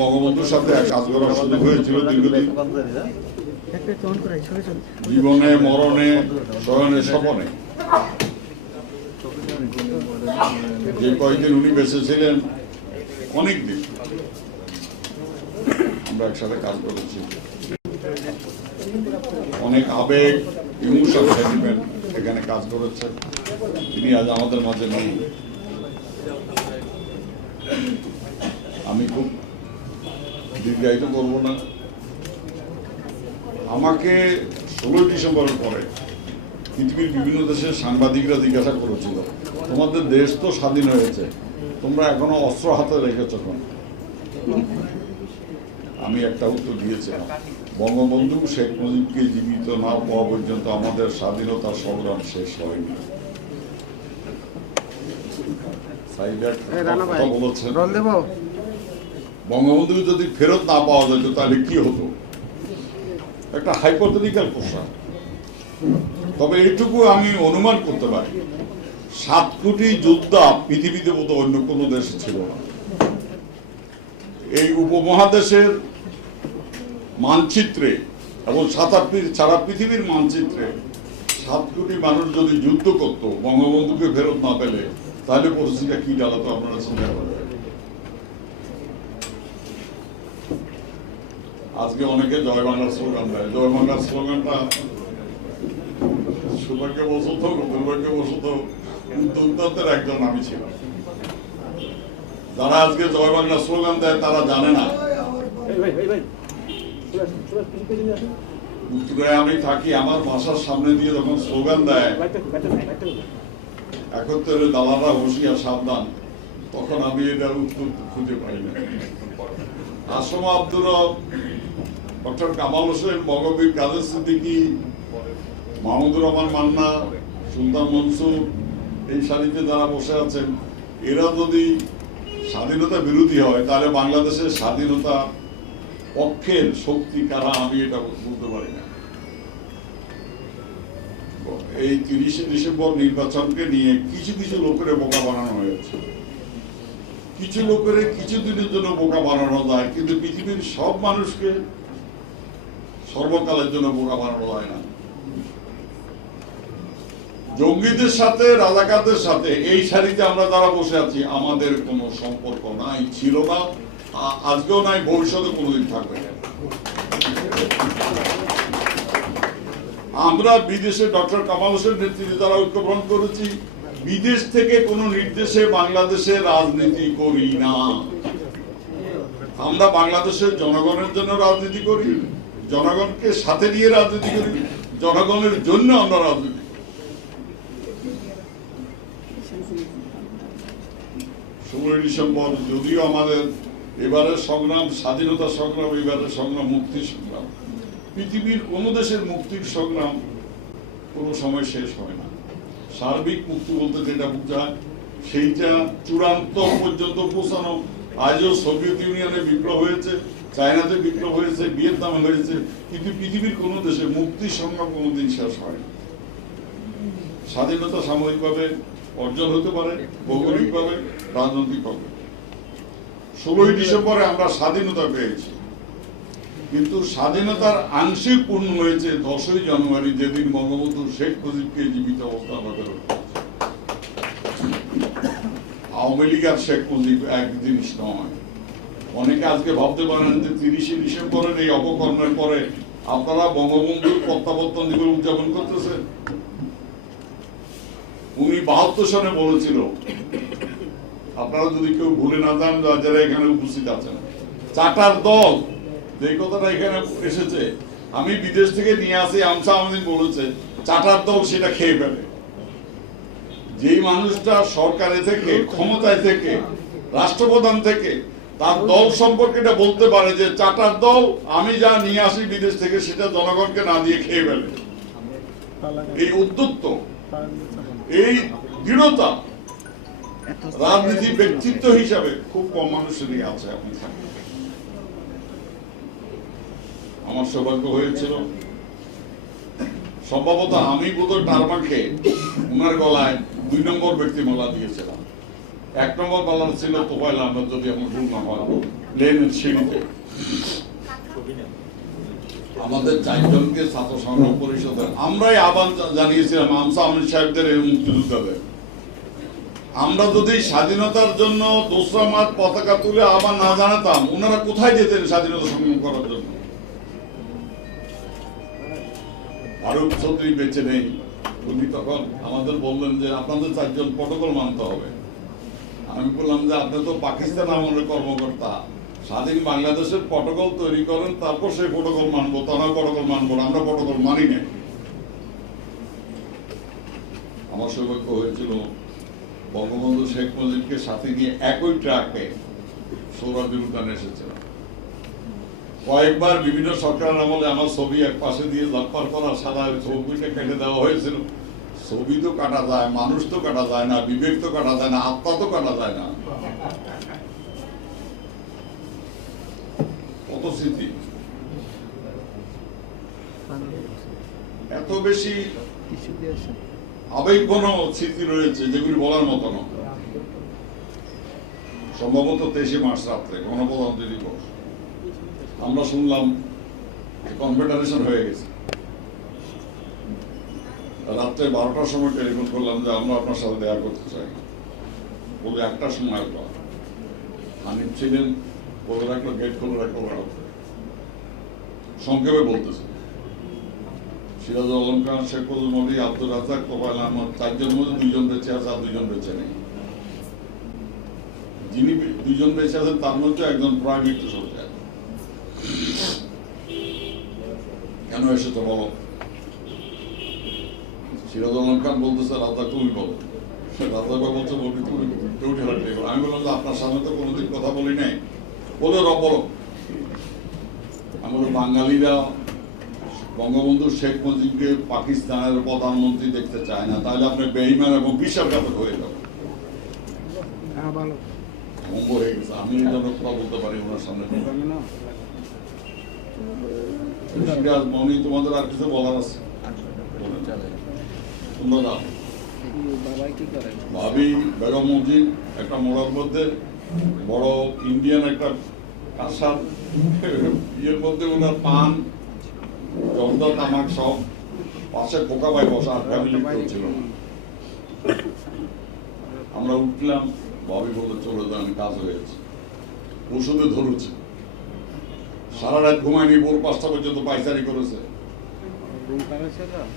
বঙ্গবন্ধুর সাথে কাজ করা সুযোগ হয়েছিল দীর্ঘদিন। জীবনে মরণে শয়নে স্বপনে যে কয়েকদিন উনি বেঁচে ছিলেন অনেক দিন আমরা একসাথে কাজ করেছি। অনেক আবেগ ইমোশন সেন্টিমেন্ট এখানে কাজ করেছেন। তিনি আজ আমাদের মাঝে নেই। আমি খুব দীর্ঘায়িত করব না। আমাকে 16 ডিসেম্বরের পরে পৃথিবীর বিভিন্ন দেশের সাংবাদিকরা জিজ্ঞাসা করেছিল, তোমাদের দেশ তো স্বাধীন হয়েছে, তোমরা এখনো অস্ত্র হাতে রেখেছ কেন? আমি একটা উত্তর দিয়েছিলাম, বঙ্গবন্ধু শেখ মুজিবকে জীবিত না পাওয়া পর্যন্ত আমাদের স্বাধীনতার সংগ্রাম শেষ হয়নি। বলেছেন বঙ্গবন্ধু যদি ফেরত না পাওয়া যেত তাহলে কি হতো? একটা হাইপোথেটিক্যাল প্রশ্ন। তবে এইটুকু আমি অনুমান করতে পারি, 7 কোটি যোদ্ধা পৃথিবীতে বোধ অন্য কোনো দেশে ছিল না। এই উপমহাদেশের মানচিত্রে এবং সারা পৃথিবীর মানচিত্রে 7 কোটি মানুষ যদি যুদ্ধ করত বঙ্গবন্ধুকে ফেরত না পেলে, তাহলে পরিস্থিতিটা কি দাঁড়াতো আপনারা চিন্তা করেন। আজকে অনেকে জয় বাংলার স্লোগান দেয়। জয় বাংলার স্লোগানটা সৌভাগ্যবশত দুর্ভাগ্যবশত উদ্যোক্তাদের একজন আমি ছিলাম। যারা আজকে জয় বাংলা স্লোগান দেয় তারা জানে না উত্তরে আমি থাকি, আমার বাসার সামনে দিয়ে যখন স্লোগান দেয় 71 দালালরা হুঁশিয়ার সাবধান, তখন আমি এটার উত্তর খুঁজে পাই না। আসম আব্দুর রব, ডক্টর কামাল হোসেন, বঙ্গবীর কাদের সিদ্দিকী, মাহমুদুর রহমান মান্না, সুলতান মনসুর, এই সারিতে যারা বসে আছেন, এরা যদি স্বাধীনতা বিরোধী হয় তাহলে বাংলাদেশের স্বাধীনতা পক্ষের শক্তি কারা আমি এটা বলতে পারি না। এই 30 ডিসেম্বর নির্বাচনকে নিয়ে কিছু কিছু লোকের বোকা বানানো হয়েছে। কিছু লোকের কিছু দিনের জন্য বোকা বানানো যায়, কিন্তু পৃথিবীর সব মানুষকে সর্বকালের জন্য বোকা বানানো যায় না। জঙ্গিদের সাথে, রাজাকারদের সাথে এই সারিতে আমরা যারা বসে আছি, আমাদের কোনো সম্পর্ক নাই, ছিল না, আজকেও নাই, ভবিষ্যতে কোনোদিন থাকবে না। আমরা বিদেশে ডক্টর কামাল হোসেন নেতৃত্বে যারা ঐক্যবদ্ধ করেছি, বিদেশ থেকে কোনো নির্দেশে বাংলাদেশে রাজনীতি করি না। আমরা বাংলাদেশের জনগণের জন্য রাজনীতি করি, জনগণকে সাথে নিয়ে রাজনীতি করি, জনগণের জন্য আমরা রাজনীতি করি। 16 ডিসেম্বর যদিও আমাদের এবারের সংগ্রাম স্বাধীনতা সংগ্রাম, এবারের সংগ্রাম মুক্তির সংগ্রাম। পৃথিবীর কোন দেশের মুক্তির সংগ্রাম কোনো সময় শেষ হয় না। সার্বিক মুক্তি বলতে যেটা বোঝায় সেইটা চূড়ান্ত পর্যন্ত পৌঁছানো। আজও সোভিয়েত ইউনিয়নে বিপ্লব হয়েছে, চায়নাতে বিপ্লব হয়েছে, ভিয়েতনামে হয়েছে, কিন্তু পৃথিবীর কোন দেশে মুক্তির সংগ্রাম কোনোদিন শেষ হয় না। স্বাধীনতা সাময়িকভাবে অর্জন হতে পারে, ভৌগোলিকভাবে, রাজনৈতিকভাবে। 16 ডিসেম্বরে আমরা স্বাধীনতা পেয়েছি, কিন্তু স্বাধীনতার আংশিক পূর্ণ হয়েছে 10ই জানুয়ারি, যেদিন বঙ্গবন্ধু শেখ মুজিবকে জীবিত অবস্থা আমাদের। আওয়ামী লীগ আর শেখ মুজিব এক জিনিস নয়। অনেকে আজকে ভাবতে পারেন যে 30 ডিসেম্বরের এই অপকর্মের পরে আপনারা বঙ্গবন্ধুর প্রত্যাবর্তন দিবস উদযাপন করতেছেন। উনি 72 সনে বলেছিল, আপনারা যদি কেউ ভুলে না যান, যারা এখানে উপস্থিত আছেন, চাটার দল যে কথাটা এখানে এসেছে, আমি বিদেশ থেকে নিয়ে আসি, আমসা আমাদের বলেছে চাটার দল সেটা খেয়ে ফেলে। যেই মানুষটা সরকারে থেকে, ক্ষমতায় থেকে, রাষ্ট্রপ্রধান থেকে তার দল সম্পর্কে এটা বলতে পারে যে চাটার দল আমি যা নিয়ে আসি বিদেশ থেকে সেটা জনগণকে না দিয়ে খেয়ে ফেলে, এই উদ্যত্ত, এই দৃঢ়তা রাজনীতি ব্যক্তিত্ব হিসাবে খুব কম মানুষেরই আছে। আপনি আমার সৌভাগ্য হয়েছিল, সম্ভবত আমি বোধহয় টারমাকে উনার গলায় 2 নম্বর ব্যক্তি মালা দিয়েছিলাম। 1 নম্বর মালা ছিল তোফায়েল আহমেদ, যদি আমার ভুল না হয়, প্লেনের সিঁড়িতে আমাদের 4 জনকে ছাত্র সংগ্রাম পরিষদের আমরাই আহ্বান জানিয়েছিলাম আমসা আমির সাহেবদের এই মুক্তিযোদ্ধাদের, আমরা যদি স্বাধীনতার জন্য 2রা মার্চ পতাকা তুলে আহ্বান না জানাতাম, ওনারা কোথায় যেতেন স্বাধীনতা সংগ্রাম করার জন্য? ফারুক চৌধুরী বেঁচে নেই, উনি তখন আমাদের বললেন যে আপনাদের 4 জন প্রটোকল মানতে হবে। আমি বললাম যে আপনি তো পাকিস্তান আমলের কর্মকর্তা, স্বাধীন বাংলাদেশের প্রটোকল তৈরি করেন, তারপর সেই প্রটোকল মানবো, তারা প্রটোকল মানবো না, আমরা প্রটোকল মানি না। আমার সৌভাগ্য হয়েছিল বঙ্গবন্ধু শেখ মুজিবকে সাথে নিয়ে একই ট্রাকে সৌরাজুল উদ্যানে এসেছিলাম। কয়েকবার বিভিন্ন সরকারের আমলে আমার ছবি এক পাশে দিয়ে লটপার করা সাদা ছবিটা কেটে দেওয়া হয়েছিল। ছবি তো কাটা যায়, মানুষ তো কাটা যায় না, বিবেক তো কাটা যায় না, আত্মা তো কাটা যায় না। কত স্মৃতি, এত বেশি আবেগঘন স্মৃতি রয়েছে যেগুলি বলার মতো না। সম্ভবত 23 মার্চ রাত্রে গণপ্রজাতন্ত্র দিবস, আমরা শুনলাম কনফেডারেশন হয়ে গেছে। রাত্রে 12টার সময় টেলিফোন করলাম যে আমরা আপনার সাথে দেখা করতে চাই, বলে 1টার সময় পর হানিফ ছিলেন, বলে রাখলো গেট খুলে রাখলো। সংক্ষেপে বলতেছে সিরাজুল আলম খান, শেখুল মলি, আব্দুল রাজ্জাক, তোফায়েল আহমদ, 4 জনের মধ্যে 2 জন বেঁচে আছে, আর 2 জন বেঁচে নেই। যিনি 2 জন বেঁচে আছেন তার মধ্যে একজন প্রায় মৃত্যু সজ্জায়। কেন এসেছে বলো? সিরাজুল আলম খান বলতেছে রাজা তুমি বলো, রাজা বলছে বলবি তুমি উঠে হাঁটলে। আমি বললাম যে আপনার সামনে তো কোনোদিন কথা বলি নাই, বলে বলো। আমি বলি বাঙালিরা বঙ্গবন্ধু শেখ মুজিবকে পাকিস্তানের প্রধানমন্ত্রী দেখতে চায় না, তাহলে আপনি বেঈমান এবং বিশ্বাসঘাতক হয়ে যাবেন। ভঙ্গ হয়ে গেছে, আমি এই জন্য কথা বলতে পারি ওনার সামনে। সিরাজ মনি, তোমাদের আর কিছু বলার আছে? ভাবি বেগম মুজিব একটা মোড়ার মধ্যে বড় ইন্ডিয়ান একটা কাঁসার ইয়ের মধ্যে ওনার পান, জর্দা, তামাক সব, পাশে খোকা ভাই বসা, আর ফ্যামিলি কেউ ছিল না। আমরা উঠলাম, ভাবি বলে চলে যান, কাজ হয়েছে। ওষুধে ধরেছে, সারা রাত ঘুমায়নি, ভোর 5টা পর্যন্ত পাইচারি করেছে।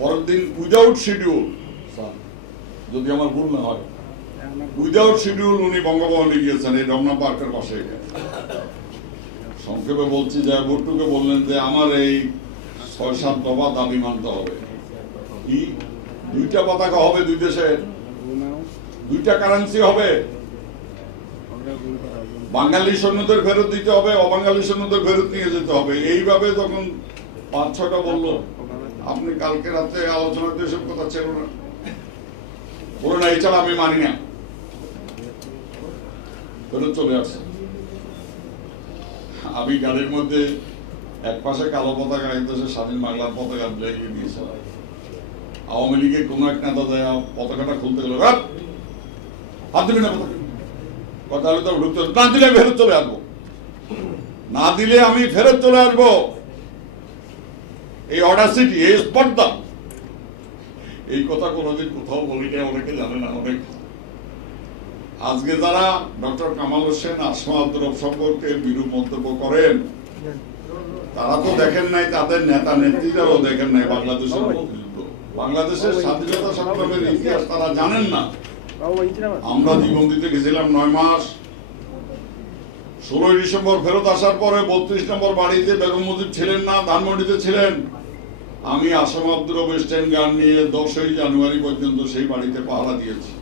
পরের দিন উইদাউট শিডিউল, যদি আমার ভুল না হয়, উইদাউট শিডিউল উনি বঙ্গভবনে গিয়েছেন, এই রমনা পার্কের পাশে। সংক্ষেপে বলছি যে ভুট্টুকে বললেন যে আমার এই 6-7 দফা দাবি মানতে হবে। কি 2টা পতাকা হবে, 2 দেশের 2টা কারেন্সি হবে, বাঙালি সৈন্যদের ফেরত দিতে হবে, অবাঙালি সৈন্যদের ফেরত নিয়ে যেতে হবে। এইভাবে যখন 5-6টা বললো, আপনি কালকে রাতে আলোচনাতে এসব কথা ছিল না, বলে না এছাড়া আমি মানি না, ফেরত চলে আসছে। আমি গাড়ির মধ্যে এক পাশে কালো পতাকা, এক দেশে স্বাধীন বাংলার পতাকা লাগিয়ে দিয়েছে। আওয়ামী লীগের কোন এক নেতা যায় পতাকাটা খুলতে গেল, হাত দিবি না পতাকা, কথা হলে তো ঢুকতে, না দিলে ফেরত চলে আসবো, না দিলে আমি ফেরত চলে আসবো। এই অডাসিটি, এই স্পর্ধা, এই কথা কোনোদিন কোথাও বলি না, অনেকে জানে না। অনেক আজকে যারা ডক্টর কামাল হোসেন, আসমা আব্দুর রব সম্পর্কে বিরূপ মন্তব্য করেন, তারা তো দেখেন নাই, তাদের নেতা নেত্রীরাও দেখেন নাই বাংলাদেশের মুক্তিযুদ্ধ, বাংলাদেশের স্বাধীনতা সংগ্রামের ইতিহাস তারা জানেন না। আমরা জীবন দিতে গেছিলাম 9 মাস। 16 ডিসেম্বর ফেরত আসার পরে 32 নম্বর বাড়িতে বেগম মুজিব ছিলেন না, ধানমন্ডিতে ছিলেন। আমি আসাম আব্দুর রব স্ট্যান্ড গান নিয়ে 10ই জানুয়ারি পর্যন্ত সেই বাড়িতে পাহারা দিয়েছি।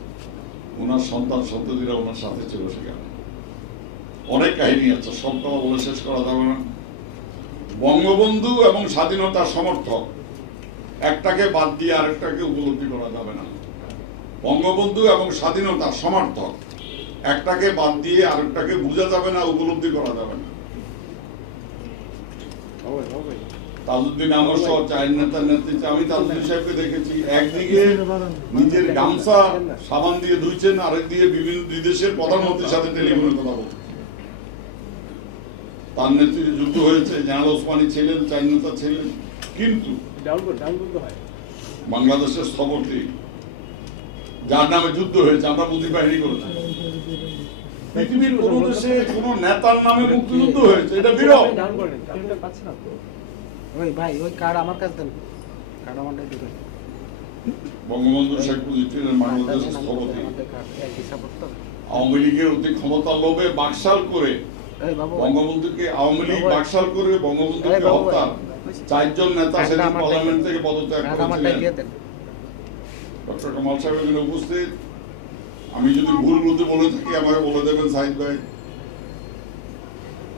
ওনার সন্তান সন্ততিরা ওনার সাথে ছিল সেখানে। অনেক কাহিনী আছে, সব কথা বলে শেষ করা যাবে না। বঙ্গবন্ধু এবং স্বাধীনতার সমর্থক, একটাকে বাদ দিয়ে আরেকটাকে উপলব্ধি করা যাবে না। বঙ্গবন্ধু এবং স্বাধীনতার সমর্থক, একটাকে বাদ দিয়ে আরেকটাকে বোঝা যাবে না, উপলব্ধি করা যাবে না। তাজউদ্দিন আমার সহ 4 নেতার নেতৃত্বে আমি তাজউদ্দিন সাহেবকে দেখেছি, একদিকে নিজের গামছা সাবান দিয়ে ধুইছেন, আরেকদিকে বিভিন্ন বিদেশের প্রধানমন্ত্রীর সাথে টেলিফোনে কথা বলছেন। তার নেতৃত্বে যুদ্ধ হয়েছে, জেনারেল ওসমানী ছিলেন, চার নেতা ছিলেন, কিন্তু বাংলাদেশের স্থপতি যার নামে যুদ্ধ হয়েছে, আমরা মুজিব বাহিনী করেছি। পৃথিবীর কোন দেশে কোন নেতার নামে মুক্তিযুদ্ধ হয়েছে, এটা বিরল। বঙ্গবন্ধু শেখ মুজিব ছিলেন বাংলাদেশের স্থপতি। আওয়ামী লীগের অতি ক্ষমতার লোভে বাকশাল করে বঙ্গবন্ধুকে, আওয়ামী লীগ বাকশাল করে বঙ্গবন্ধুকে হত্যা, 4 জন নেতা সেদিন পার্লামেন্ট থেকে পদত্যাগ করেছিলেন। ডক্টর কামাল সাহেব এখানে উপস্থিত। আমি যদি ভুল বুঝে বলে থাকি আমাকে বলে দেবেন সাহিদ ভাই।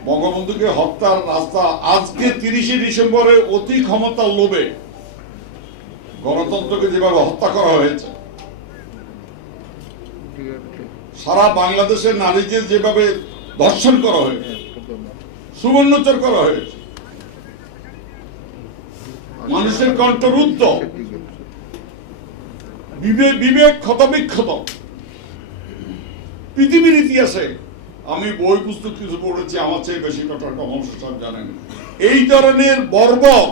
বঙ্গবন্ধুকে হত্যার রাস্তা আজকে 30শে ডিসেম্বরে অতি ক্ষমতার লোভে গণতন্ত্রকে যেভাবে হত্যা করা হয়েছে, সারা বাংলাদেশের নারীদের যেভাবে ধর্ষণ করা হয়েছে, সুবর্ণচর করা হয়েছে, মানুষের কণ্ঠরুদ্ধ, বিবেক ক্ষতবিক্ষত। পৃথিবীর ইতিহাসে আমি বই পুস্তক কিছু পড়েছি, আমার চেয়ে বেশি কথা কমল সাহেব জানেন। এই ধরনের বর্বর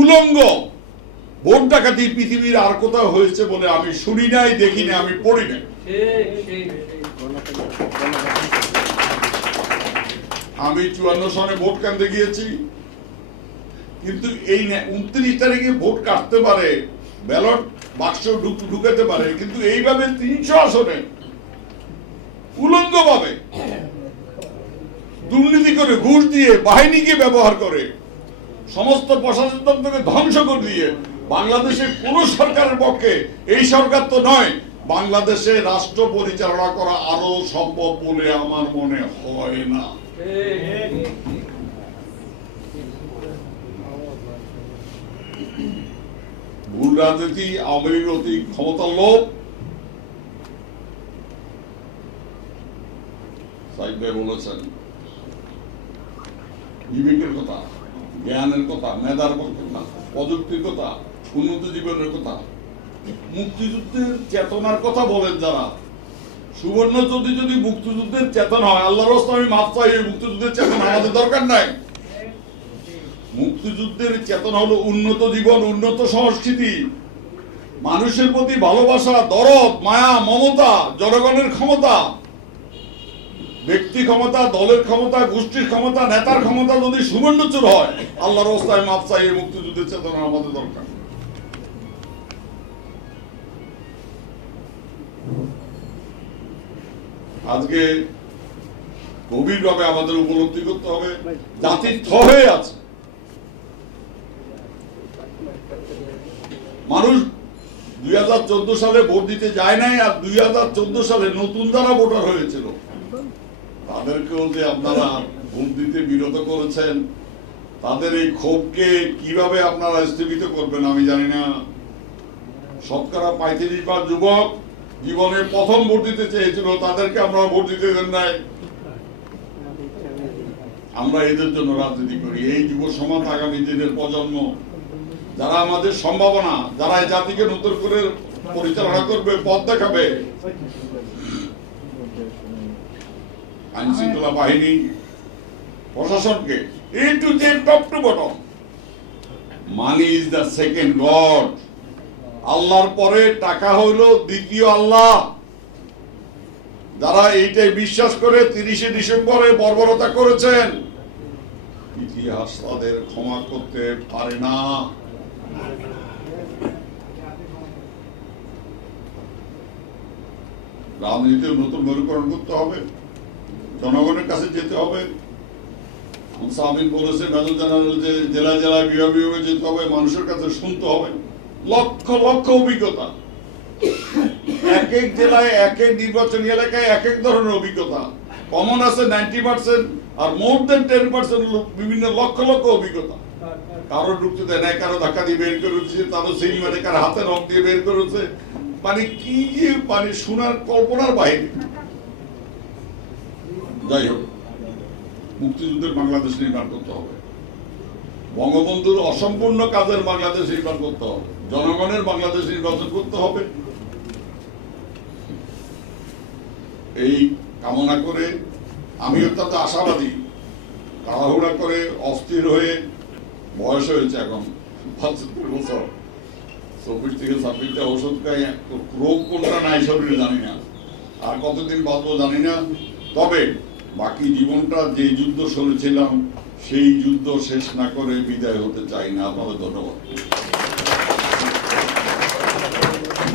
উলঙ্গ ভোট ডাকাতি পৃথিবীর আর কোথাও হয়েছে বলে আমি শুনি নাই, দেখি না, আমি পড়ি নাই। আমি 54 সনে ভোট কেন্দ্রে গিয়েছি, কিন্তু এই 29 তারিখে ভোট কাটতে পারে, ব্যালট বাক্স ঢুকাতে পারে, কিন্তু এইভাবে 300 আসনে উলঙ্গ ভাবে দুর্নীতি করে, ঘুষ দিয়ে, বাহিনীকে ব্যবহার করে, সমস্ত প্রশাসনকে ধ্বংস করে দিয়ে বাংলাদেশের কোন সরকারের পক্ষে, এই সরকার তো নয়, বাংলাদেশে রাষ্ট্র পরিচালনা করা আরো সম্ভব বলে আমার মনে হয় না। ভুল রাজনীতি, আওয়ামী লীগের অতি ক্ষমতার লোভ। সাইদ ভাই বলেছেন বিবেকের কথা, জ্ঞানের কথা, মেধার কথা, প্রযুক্তির কথা, উন্নত জীবনের কথা, মুক্তিযুদ্ধের চেতনার কথা বলেন যারা। সুবর্ণ যদি মুক্তিযুদ্ধের চেতনা হয়, আল্লাহর রাস্তায় আমি মাফ চাই, মুক্তিযুদ্ধের চেতনা আমাদের দরকার নাই। মুক্তিযুদ্ধের চেতনা হলো উন্নত জীবন, উন্নত সংস্কৃতি, মানুষের প্রতি ভালোবাসা, দরদ, মায়া, মমতা, জনগণের ক্ষমতা, ব্যক্তি ক্ষমতা, দলের ক্ষমতা, গোষ্ঠীর ক্ষমতা, নেতার ক্ষমতা যদি সুবর্ণচুর হয়, আল্লাহর রাস্তায় মাফ চাই, মুক্তিযুদ্ধের চেতনা আমাদের দরকার। আজকে গভীরভাবে আমাদের উপলব্ধি করতে হবে, জাতি থ হয়ে আছে। মানুষ 2014 সালে ভোট দিতে যায় নাই, আর 2014 সালে নতুন যারা ভোটার হয়েছিল তাদেরকেও যে আপনারা ভোট দিতে বিরত করেছেন, তাদের এই ক্ষোভকে কিভাবে আপনারা স্থগিত করবেন আমি জানি না। শতকরা 35% যুবক জীবনে প্রথম ভোট দিতে চেয়েছিল, তাদেরকে আমরা ভোট দিতে দেন নাই। আমরা এদের জন্য রাজনীতি করি। এই যুব সমাজ, আগামী দিনের প্রজন্ম, যারা আমাদের সম্ভাবনা, যারা এই জাতিকে নতুন করে পরিচালনা করবে, পথ দেখাবে, আইন শৃঙ্খলা বাহিনী, প্রশাসনকে, A to Z, top to bottom. Money is the second god. আল্লাহর পরে টাকা হইল দ্বিতীয় আল্লাহ। যারা এইটাই বিশ্বাস করে 30শে ডিসেম্বরে বর্বরতা করেছেন, ইতিহাস তাদের ক্ষমা করতে পারে না। রাজনীতির নতুন মেরুকরণ করতে হবে, জনগণের কাছে যেতে হবে। সামিন বলেছে মেজর জেনারেল যে জেলায় জেলায় বিভাগে বিভাগে যেতে হবে, মানুষের কাছে শুনতে হবে। লক্ষ লক্ষ অভিজ্ঞতা, এক এক জেলায় এক এক নির্বাচনী এলাকায় এক এক ধরনের অভিজ্ঞতা। কমন আছে 90%, আর মোর দেন 10% বিভিন্ন লক্ষ লক্ষ অভিজ্ঞতা। কারো ঢুকতে দেয় না, কারো ধাক্কা দিয়ে বের করে দিচ্ছে, তারও সেই মানে কারো হাতে নখ দিয়ে বের করেছে। মানে কি যে মানে শোনার কল্পনার বাইরে। যাই হোক, মুক্তিযুদ্ধের বাংলাদেশ নির্মাণ করতে হবে, বঙ্গবন্ধুর অসম্পূর্ণ কাজের বাংলাদেশ নির্মাণ করতে হবে, জনগণের বাংলাদেশ নির্বাচন করতে হবে। এই কামনা করে আমি অত্যন্ত আশাবাদী তাড়াহুড়া করে অস্থির হয়ে বয়স হয়েছে এখন 75 বছর, 24 থেকে 26টা ওষুধ খাই, রোগ কোনটা নাই শরীরে জানি না, আর কতদিন বাঁচবো জানি না। তবে বাকি জীবনটা যে যুদ্ধ চলেছিলাম সেই যুদ্ধ শেষ না করে বিদায় হতে চাই না। আপনাদের ধন্যবাদ।